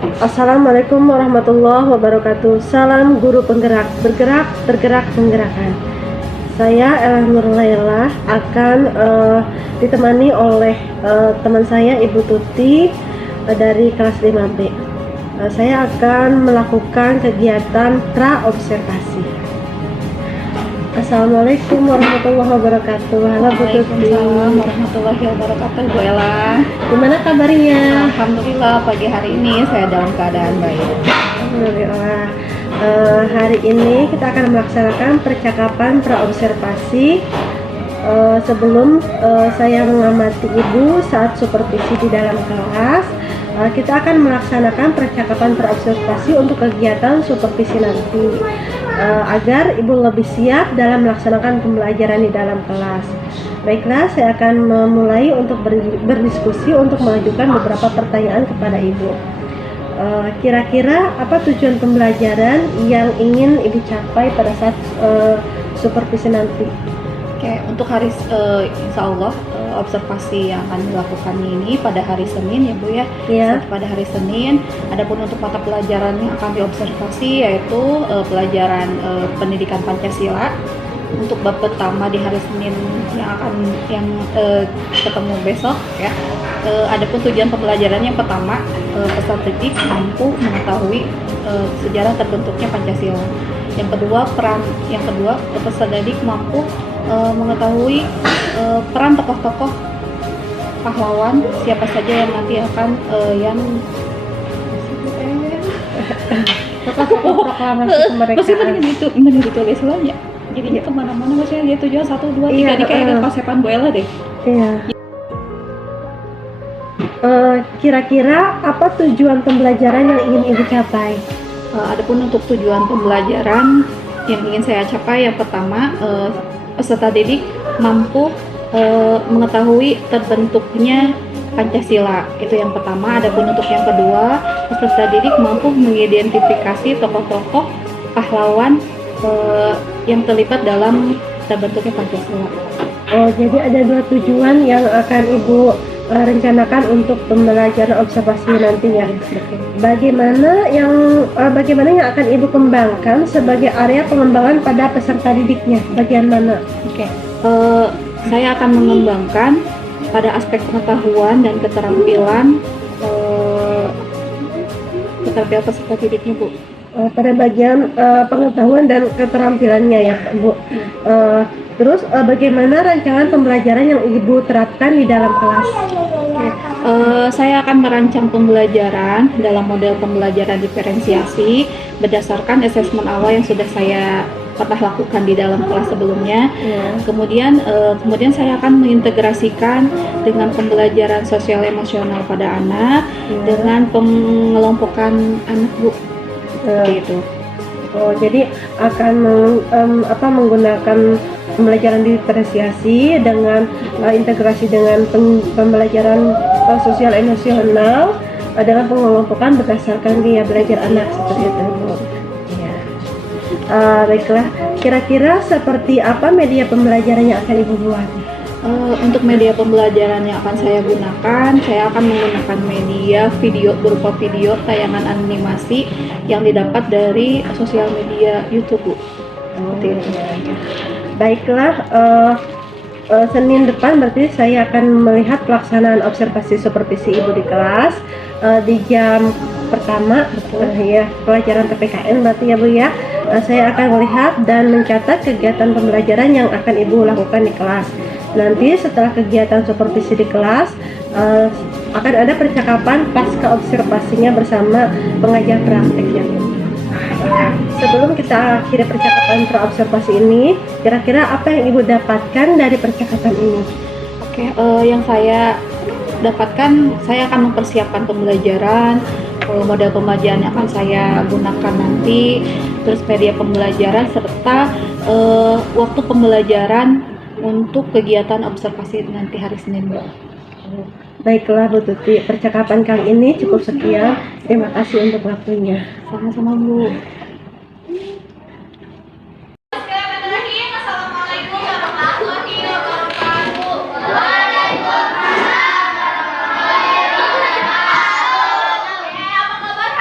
Assalamualaikum warahmatullahi wabarakatuh. Salam guru penggerak, bergerak, bergerak, penggerakkan. Saya Ella Nurlaila akan ditemani oleh teman saya Ibu Tuti dari kelas 5B. Saya akan melakukan kegiatan pra-observasi. Assalamualaikum warahmatullahi wabarakatuh. Halo Bu Tuti. Waalaikumsalam warahmatullahi wabarakatuh, Bu Ella. Gimana kabarnya? Alhamdulillah pagi hari ini saya dalam keadaan baik. Alhamdulillah. Hari ini kita akan melaksanakan percakapan pra-observasi. Sebelum saya mengamati Ibu saat supervisi di dalam kelas, kita akan melaksanakan percakapan pra-observasi untuk kegiatan supervisi nanti, agar Ibu lebih siap dalam melaksanakan pembelajaran di dalam kelas. Baiklah, saya akan memulai untuk berdiskusi untuk mengajukan beberapa pertanyaan kepada Ibu. Kira-kira apa tujuan pembelajaran yang ingin Ibu capai pada saat supervisi nanti? Oke, untuk hari insya Allah observasi yang akan dilakukan ini pada hari Senin ya Bu ya. Ya. Pada hari Senin. Adapun untuk mata pelajaran yang akan diobservasi yaitu pelajaran pendidikan Pancasila untuk bab pertama di hari Senin yang ketemu besok ya. Adapun tujuan pembelajaran yang pertama, peserta didik mampu mengetahui sejarah terbentuknya Pancasila. Yang kedua peserta didik mampu mengetahui peran tokoh-tokoh pahlawan siapa saja yang nanti akan Tokoh proklamasi kemerdekaan. Masih ditulis ya. Jadinya kemana-mana maksudnya dia tujuan 1, 2, 3 Iya, ini kayak konsepan Bu Ella deh. Iya. Kira-kira apa tujuan pembelajaran yang ingin Ibu capai? Adapun untuk tujuan pembelajaran yang ingin saya capai, yang pertama peserta didik mampu mengetahui terbentuknya Pancasila, itu yang pertama. Adapun untuk yang kedua, peserta didik mampu mengidentifikasi tokoh-tokoh pahlawan yang terlibat dalam terbentuknya Pancasila. Oh, jadi ada 2 tujuan yang akan Ibu rencanakan untuk pembelajaran observasi nantinya. Bagaimana yang akan Ibu kembangkan sebagai area pengembangan pada peserta didiknya? Bagian mana? Oke. Saya akan mengembangkan pada aspek pengetahuan dan keterampilan peserta didiknya Bu. Pada bagian pengetahuan dan keterampilannya ya Bu. Terus bagaimana rancangan pembelajaran yang Ibu terapkan di dalam kelas? Saya akan merancang pembelajaran dalam model pembelajaran diferensiasi berdasarkan asesmen awal yang sudah saya pernah lakukan di dalam kelas sebelumnya. Kemudian saya akan mengintegrasikan dengan pembelajaran sosial emosional pada anak dengan pengelompokan anak Bu. Gitu. Oh, jadi akan menggunakan pembelajaran diferensiasi dengan integrasi dengan pembelajaran sosial emosional dengan pengelompokan berdasarkan gaya belajar anak seperti itu Bu. Ya. Baiklah, kira-kira seperti apa media pembelajaran yang akan Ibu buat? Untuk media pembelajaran yang akan saya gunakan, saya akan menggunakan media video berupa video tayangan animasi yang didapat dari sosial media YouTube Bu. Baiklah, Senin depan berarti saya akan melihat pelaksanaan observasi supervisi Ibu di kelas di jam pertama, ya, pelajaran PPKN berarti ya Bu ya. Saya akan melihat dan mencatat kegiatan pembelajaran yang akan Ibu lakukan di kelas. Nanti setelah kegiatan supervisi di kelas akan ada percakapan pasca observasinya bersama pengajar prakteknya. Sebelum kita akhiri percakapan pra-observasi ini, kira-kira apa yang Ibu dapatkan dari percakapan ini? Oke, yang saya dapatkan, saya akan mempersiapkan pembelajaran, model pembelajaran yang akan saya gunakan nanti, terus media pembelajaran serta waktu pembelajaran untuk kegiatan observasi nanti hari Senin. Baiklah Bu Tuti, percakapan kali ini cukup sekian. Terima kasih untuk waktunya. Sama-sama Bu. Assalamualaikum warahmatullahi wabarakatuh. Apa kabar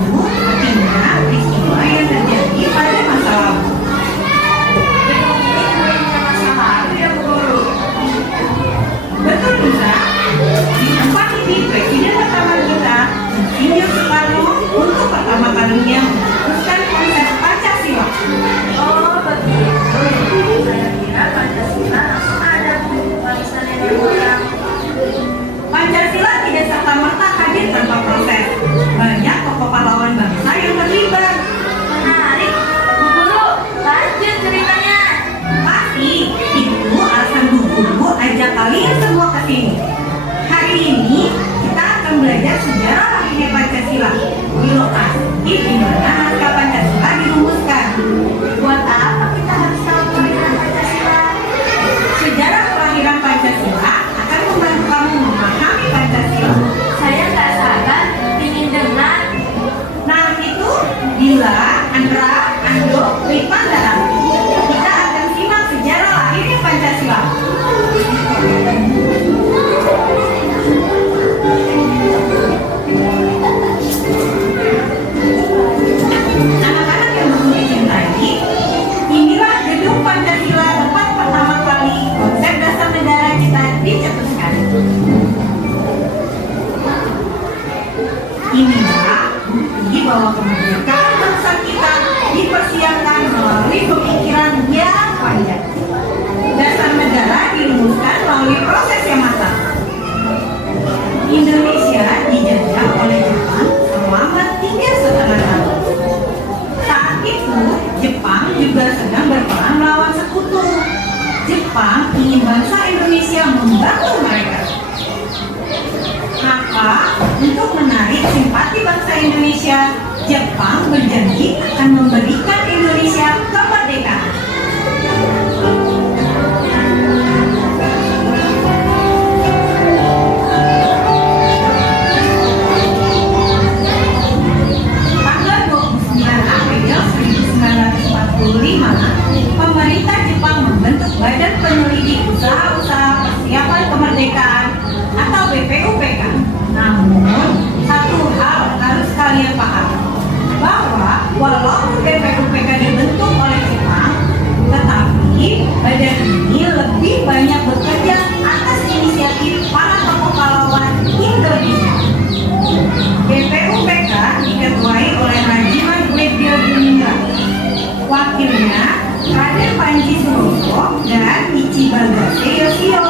itu artinya peristiwa yang terjadi pada masa lalu. Gedung ini punya masa lalu ya Bu Guru. Betul Lisa, di tempat ini Presiden pertama kita, Insinyur Soekarno, untuk pertama kalinya memutuskan konsep Pancasila. Oh begitu. Saya kira Pancasila langsung ada Bu warisan nenek moyang. Pancasila tidak serta-merta hadir tanpa proses. Banyak tokoh pahlawan bangsa yang terlibat. Menarik. Bu Guru, lanjut ceritanya. Pasti itu alasan Bu Guru ajak kalian semua ke sini. Hari ini kita akan belajar sejarah lahirnya Pancasila di lokasi di mana naskah Pancasila dirumuskan. Buat apa kita harus tahu kelahiran Pancasila? Sejarah kelahiran Pancasila akan membantu kamu memahami Pancasila. Saya nggak sabar ingin dengar. Nah itu Dila, Andra, Ando, Rifan, dan aku. Kita akan simak sejarah lahirnya Pancasila. Anak-anak yang mengerti cintai, inilah gedung Pancasila tempat pertama kali konsep dasar negara kita dicetuskan. Inilah bukti bahwa kemerdekaan bangsa kita dipersiapkan melalui pemikiran yang panjang. Dasar negara dirumuskan melalui proses yang matang. Indonesia dijajah oleh Jepang selama 3,5 tahun. Saat itu, Jepang juga sedang berperang melawan sekutu. Jepang ingin bangsa Indonesia membantu mereka. Maka, untuk menarik simpati bangsa Indonesia, Jepang berjanji akan memberikan Indonesia kemerdekaan. Tanggal 29 April 1945, pemerintah Jepang membentuk Badan Penyelidik Usaha-Usaha Persiapan Kemerdekaan atau BPUPK. Namun, satu hal harus kalian pahami, bahwa walaupun BPUPK dibentuk oleh Jepang, tetapi badan ini lebih banyak bekerja atas inisiatif para tokoh pahlawan Indonesia. BPUPK diketuai oleh Rajiman Dwidya Diningrat. Wakilnya Raden Panji Suroso dan Ichi Bagase Yoshio.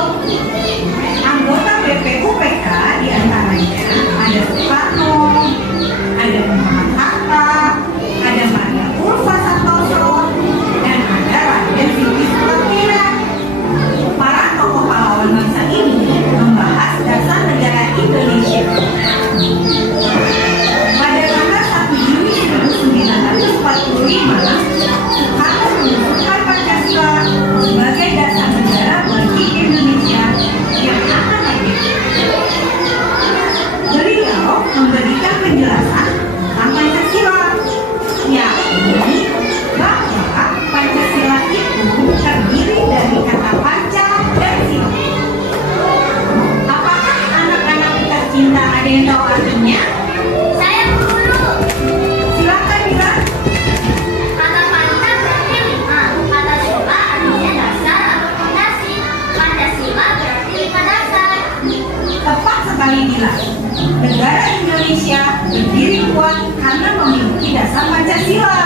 Anggota BPUPK diantaranya ada Soekarno, ada Muhammad Hatta, ada Maria Ulfa Santoso, dan ada Raden Siti Sulatila. Para tokoh pahlawan bangsa ini membahas dasar negara Indonesia. Pada tanggal 1 Juni 1945, Soekarno mengusulkan Pancasila sebagai dasar negara bagi Indonesia yang akan hadir. Beliau memberikan penjelasan tentang Pancasila, yakni bahwa Pancasila itu terdiri dari kata panca dan sila. Apakah anak-anak tercinta ada yang tahu artinya? Saya Bu Guru. Silakan bilang. Kata panca berarti 5. Kata sila artinya dasar atau fondasi. Pancasila berarti 5 dasar. Tepat sekali bilang. Negara Indonesia berdiri kuat karena memiliki dasar Pancasila.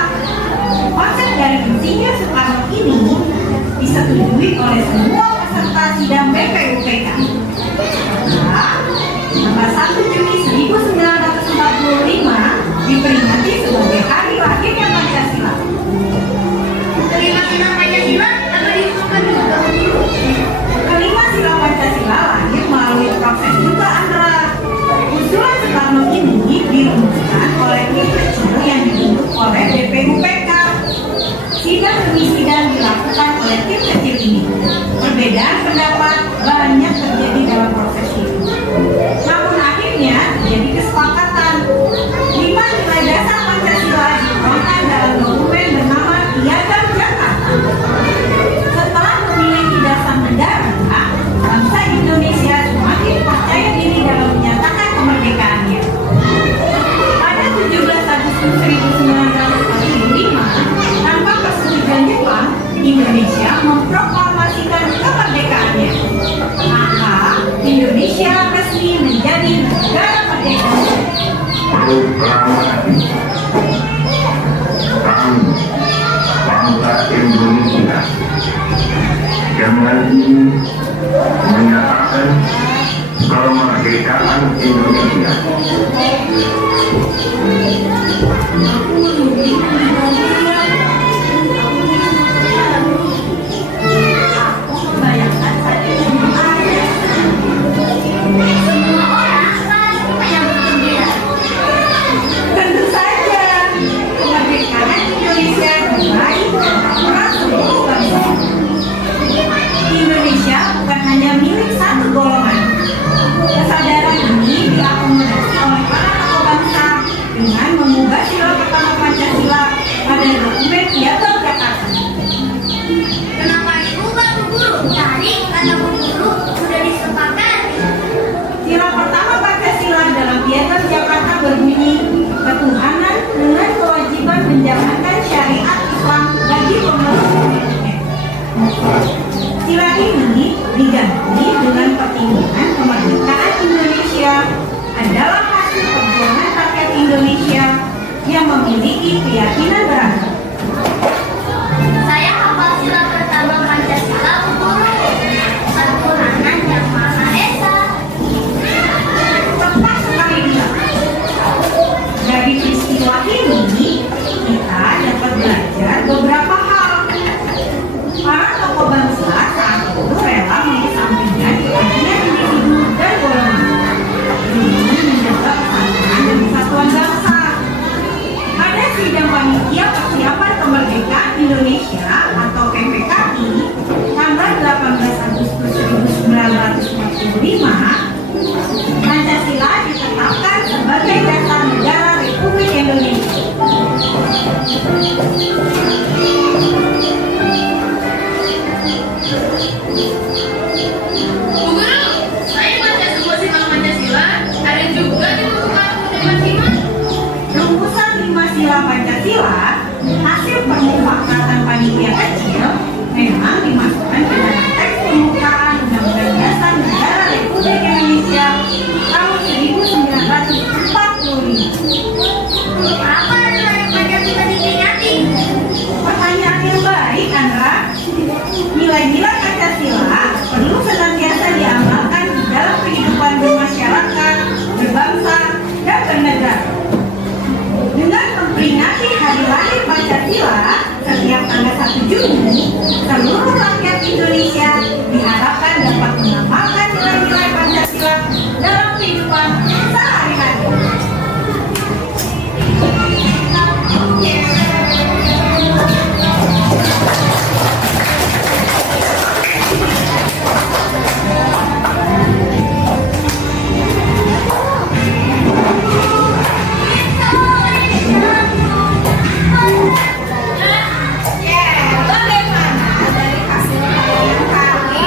Konsep dari Insinyur Soekarno ini disetujui oleh semua peserta sidang BPUPK. Nah, tanggal 1 Juni 1945 diperingati sebagai hari lahirnya Pancasila. Kelima sila Pancasila akan diumumkan juga Bu Guru. Kelima sila Pancasila lahir melalui proses juga Andra. Usulan Soekarno ini dirumuskan oleh tim kecil yang dibentuk oleh BPUPK. Sidang demi sidang dilakukan oleh tim kecil ini. Perbedaan pendapat banyak terjadi dalam proses ini. Namun akhirnya terjadi kesepakatan. 5 menghormati kami, bangsa Indonesia, dengan ini menyatakan kemerdekaan Indonesia. Bayangkan saja Semua orang pasti menyambut gembira. tentu saja kemerdekaan Indonesia diraih oleh seluruh bangsa. Indonesia bukan hanya milik satu golongan. Kesadaran ini diakomodasi oleh para tokoh bangsa dengan mengubah sila pertama Pancasila pada dokumen Piagam Jakarta. Kenapa diubah Bu Guru? Tadi kata Bu Guru sudah disepakati. Sila pertama Pancasila dalam Piagam Jakarta berbunyi ketuhanan dengan kewajiban menjalankan syariat Islam bagi pemeluk Indonesia. Sila ini diganti dengan pertimbangan kemerdekaan Indonesia adalah hasil perjuangan rakyat Indonesia yang memiliki keyakinan beragam. Saya hafal sila pertama Pancasila Bu Guru. Ketuhanan yang Maha Esa. Tepat sekali dia. Dari peristiwa ini kita dapat belajar beberapa hal. Para tokoh bangsa saat itu rela mengesampingkan kepentingan individu dan golongan demi menjaga persatuan dan kesatuan bangsa. Pada sidang panitia persiapan kemerdekaan Indonesia atau PPKI tanggal 18 Agustus 1945, Pancasila ditetapkan sebagai dasar negara Republik Indonesia. Bu Guru, saya baca sebuah sila Pancasila. Ada juga di buku kartu lima. Rumusan 5 sila Pancasila hasil permufakatan panitia kecil memang dimasukkan ke dalam teks pembukaan Undang-Undang Dasar Negara Republik Indonesia tahun 1945. Apa nilai Pancasila diperingati? Pertanyaan yang baik, Andra. Nilai-nilai Pancasila perlu senantiasa diamalkan di dalam kehidupan bermasyarakat, berbangsa, dan bernegara. Dengan memperingati hari lahir Pancasila setiap tanggal 1 Juni, seluruh rakyat Indonesia diharapkan dapat mengamalkan nilai-nilai Pancasila dalam kehidupan sehari-hari. Bagaimana dari hasil penelitian kami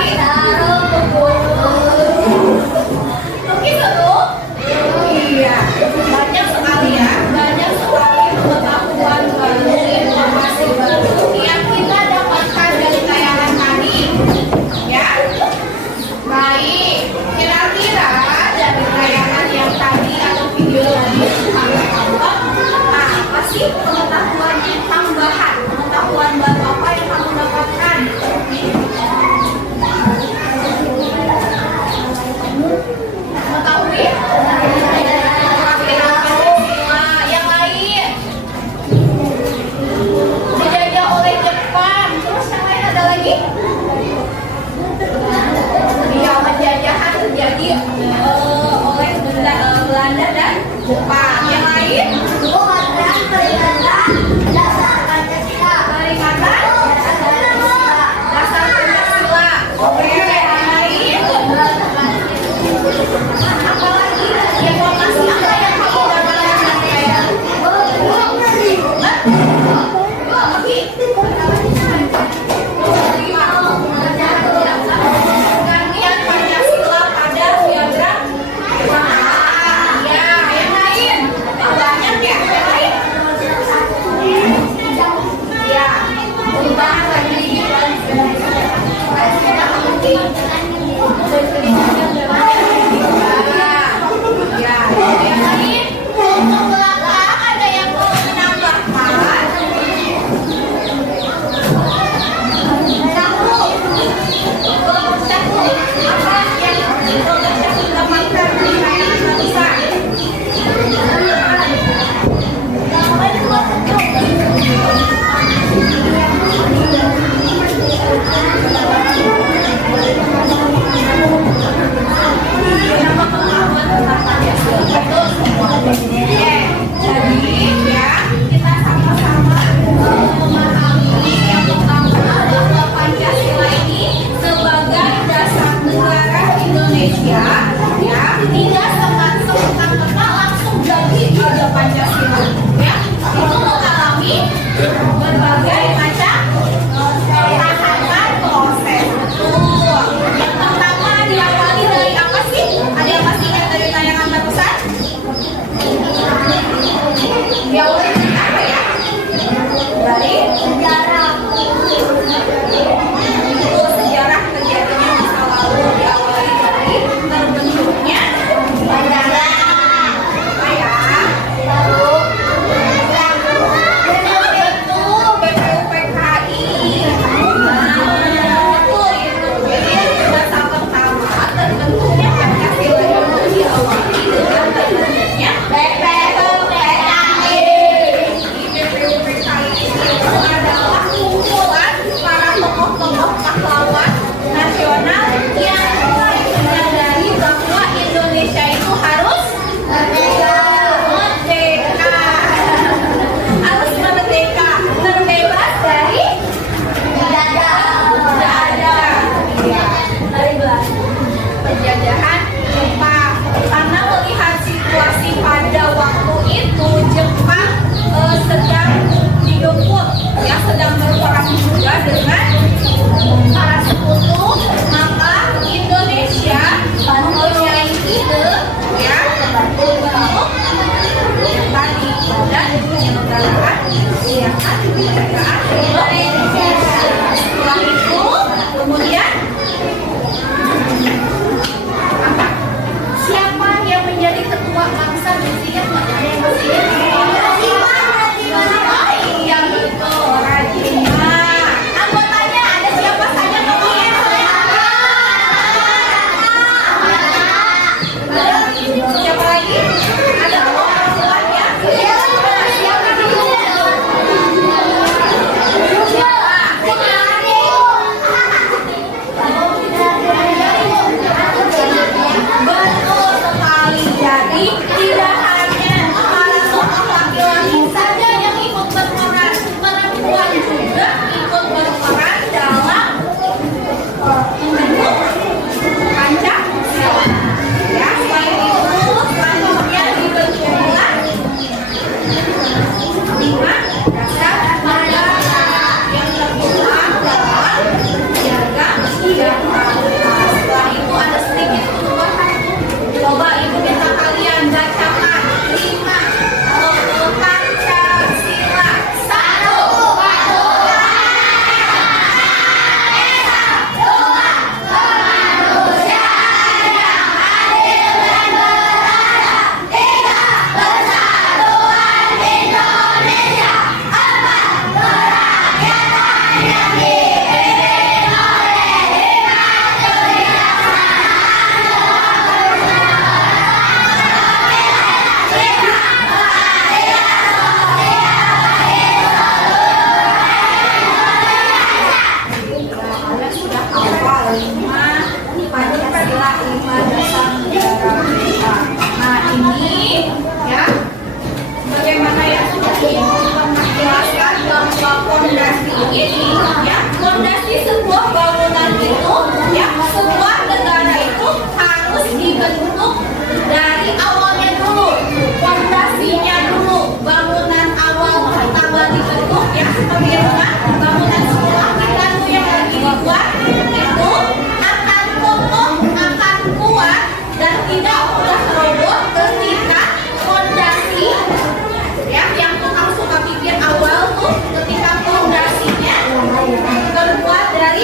kemerdekaan setelah itu kemudian Siapa yang menjadi ketua bangsa Indonesia? Ada yang masih ingat? yang betul Rajima. Anggotanya ada siapa saja? Siapa lagi? Ada perempuan ya? Betul sekali. Jadi tidak hanya para tokoh laki-laki saja yang ikut berperan, perempuan juga ikut berperan dalam membentuk Pancasila. Ya, selain itu selanjutnya dibentuk pula 5 dasar negara yang tertuang dalam piagam Jakarta. Setelah itu ada sedikit perubahan. Coba ibu minta kalian bacakan 5 Pancasila. 1. Kalian sudah hafal 5 Pancasila, 5 dasar negara kita. Nah ini ya, bagaimana yang sudah ibu pernah jelaskan bahwa fondasi ini ya, fondasi sebuah bangunan itu ya, sebuah negara itu harus dibentuk dari awalnya dulu, fondasinya dulu, bangunan awal pertama dibentuk ya, seperti rumah, bangunan sekolah kita tuh yang lagi dibuat itu akan kokoh, akan kuat dan tidak mudah roboh ketika fondasi ya, yang tukang suka pikir awal tuh ketika fondasinya terbuat dari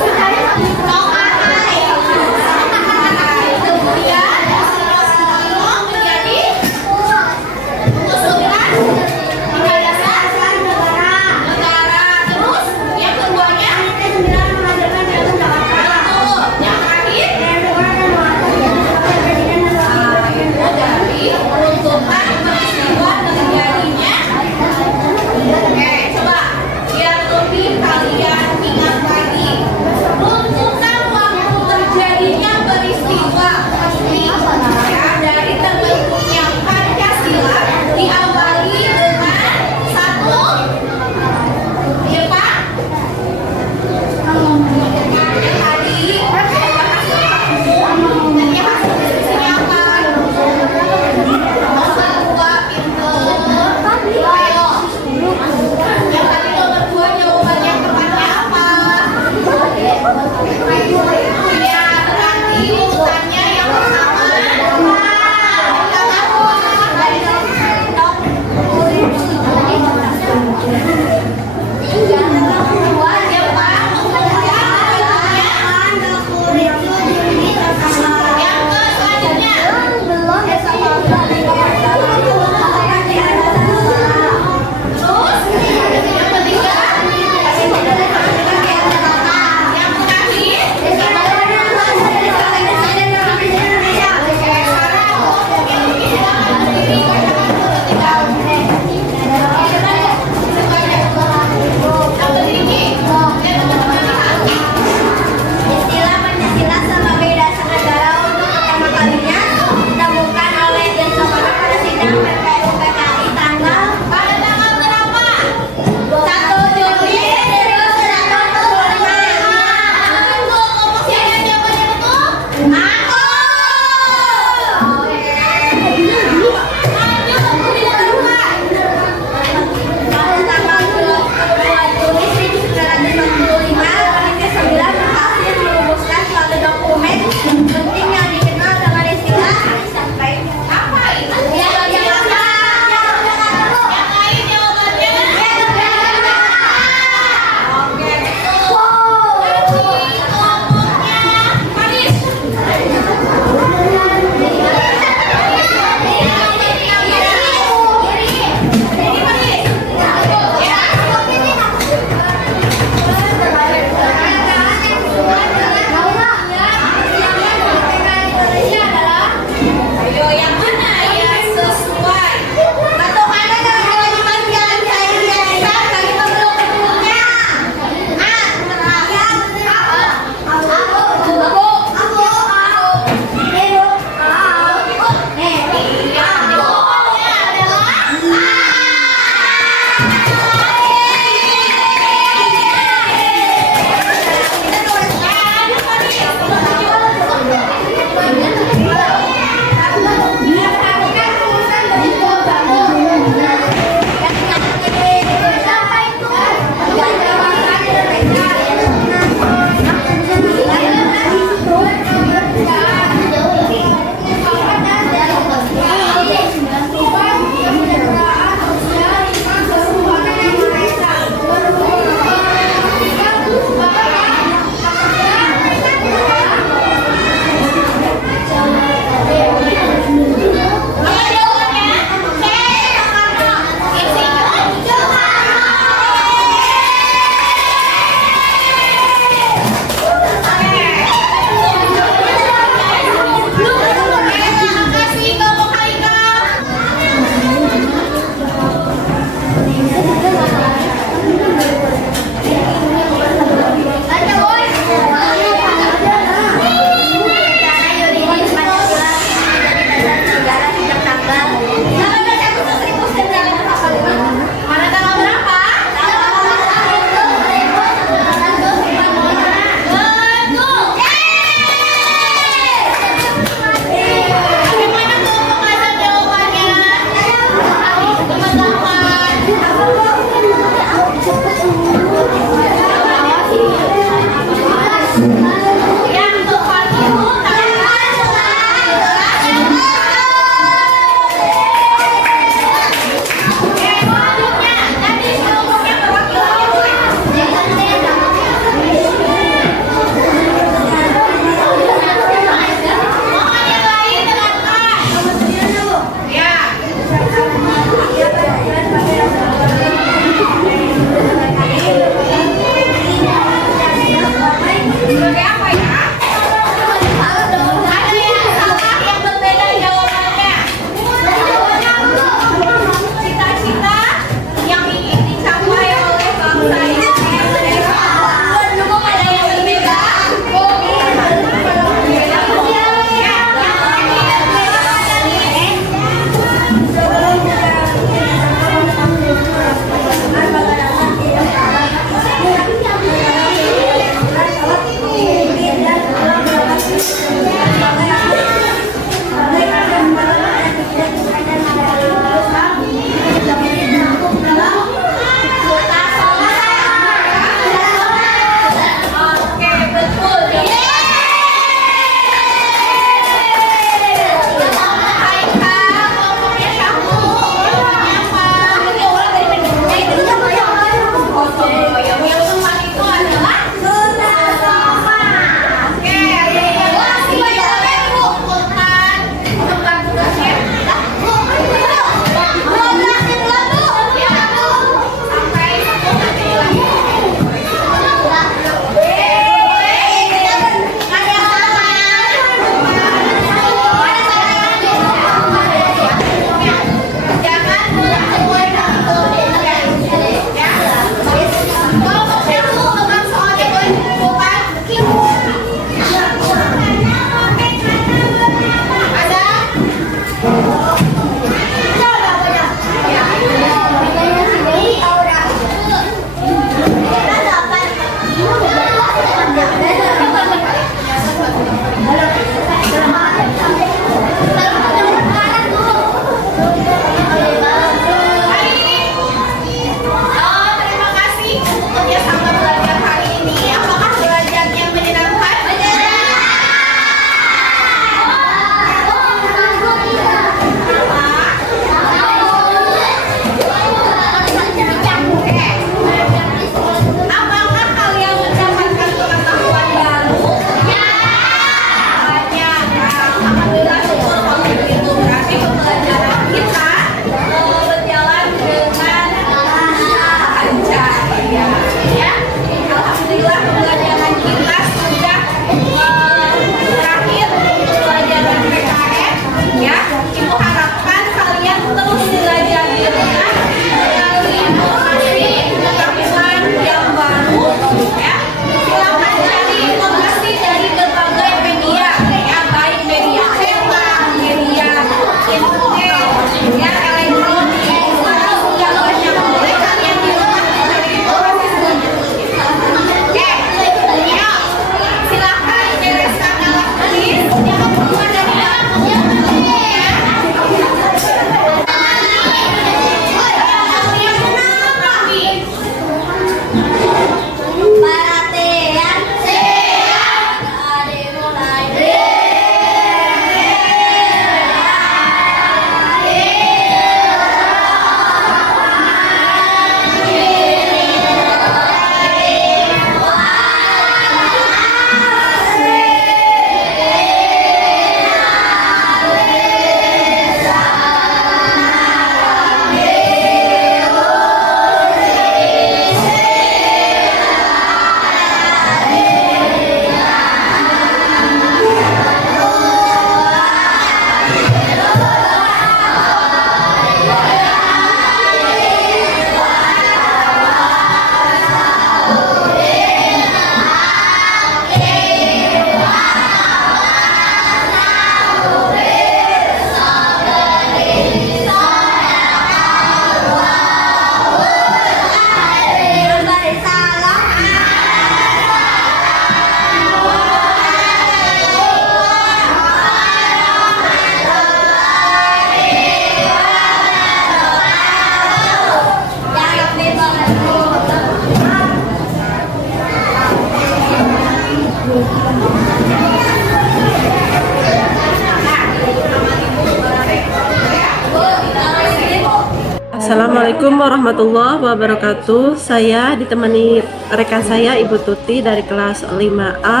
Assalamualaikum warahmatullahi wabarakatuh. Saya ditemani rekan saya Ibu Tuti dari kelas 5A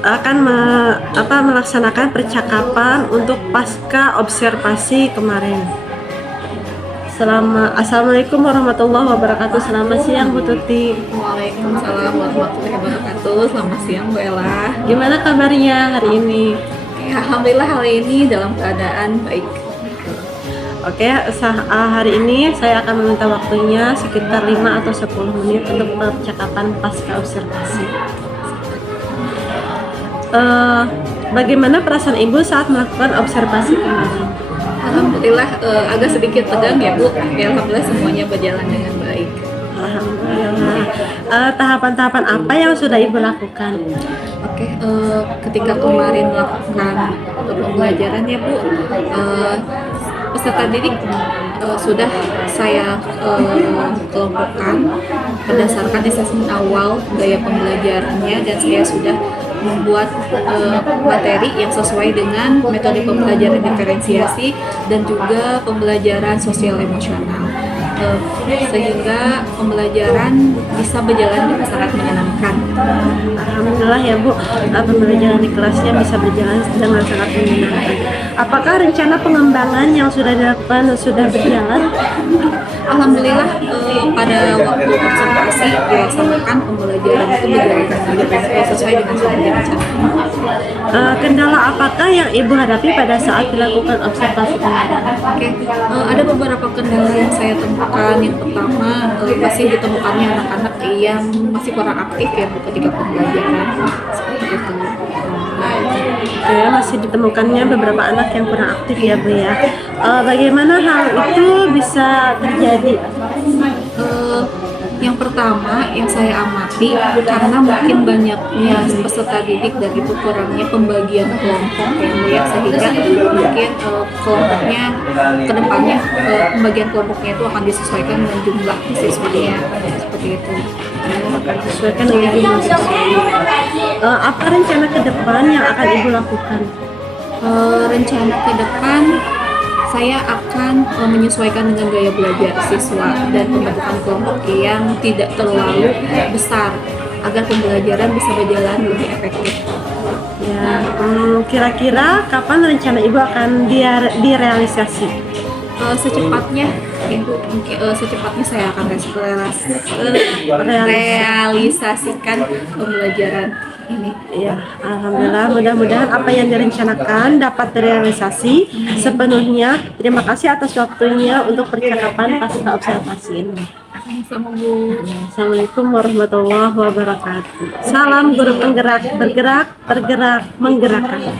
akan melaksanakan percakapan untuk pasca observasi kemarin. Assalamualaikum warahmatullahi wabarakatuh. Selamat siang Bu Tuti. Waalaikumsalam warahmatullahi wabarakatuh. Selamat siang Bu Ella. Gimana kabarnya hari ini? Alhamdulillah hari ini dalam keadaan baik. Oke, hari ini saya akan meminta waktunya sekitar 5 atau 10 menit untuk percakapan pasca observasi. Bagaimana perasaan Ibu saat melakukan observasi kemarin? Alhamdulillah agak sedikit tegang ya Bu. Ya, alhamdulillah semuanya berjalan dengan baik. Alhamdulillah. Tahapan-tahapan apa yang sudah Ibu lakukan? Oke, ketika kemarin melakukan pembelajaran ya Bu, peserta didik sudah saya kelompokkan berdasarkan asesmen awal gaya pembelajarannya, dan saya sudah membuat materi yang sesuai dengan metode pembelajaran diferensiasi dan juga pembelajaran sosial emosional, sehingga pembelajaran bisa berjalan dengan sangat menyenangkan. Alhamdulillah ya Bu, pembelajaran di kelasnya bisa berjalan dengan sangat menyenangkan. Apakah rencana pengembangan yang sudah dilakukan sudah berjalan? Alhamdulillah pada waktu observasi dilaksanakan pembelajaran itu berjalan sesuai dengan yang direncanakan. Kendala apakah yang Ibu hadapi pada saat dilakukan observasi kemarin? Oke, ada beberapa kendala yang saya temukan. Yang pertama, masih ditemukannya anak-anak yang masih kurang aktif ya Bu ketika pembelajaran, seperti itu. Oke, masih ditemukannya beberapa anak yang kurang aktif ya Bu ya. Bagaimana hal itu bisa terjadi? Yang pertama yang saya amati, karena mungkin banyaknya peserta didik dan itu kurangnya pembagian kelompok ya, sehingga mungkin kelompoknya kedepannya pembagian kelompoknya itu akan disesuaikan dengan jumlah siswanya, seperti itu. Disesuaikan dengan jumlah siswa. Apa rencana ke depan yang akan Ibu lakukan? Rencana ke depan saya akan menyesuaikan dengan gaya belajar siswa dan pembentukan kelompok yang tidak terlalu besar agar pembelajaran bisa berjalan lebih efektif. Ya, kira-kira kapan rencana Ibu akan direalisasi? Secepatnya, Ibu, secepatnya saya akan realisasikan pembelajaran ini. Ya, alhamdulillah, mudah-mudahan apa yang direncanakan dapat terrealisasi sepenuhnya. Terima kasih atas waktunya untuk percakapan pasca observasi ini. Sama Bu. Assalamualaikum warahmatullahi wabarakatuh. Salam guru penggerak, bergerak, tergerak, menggerakkan.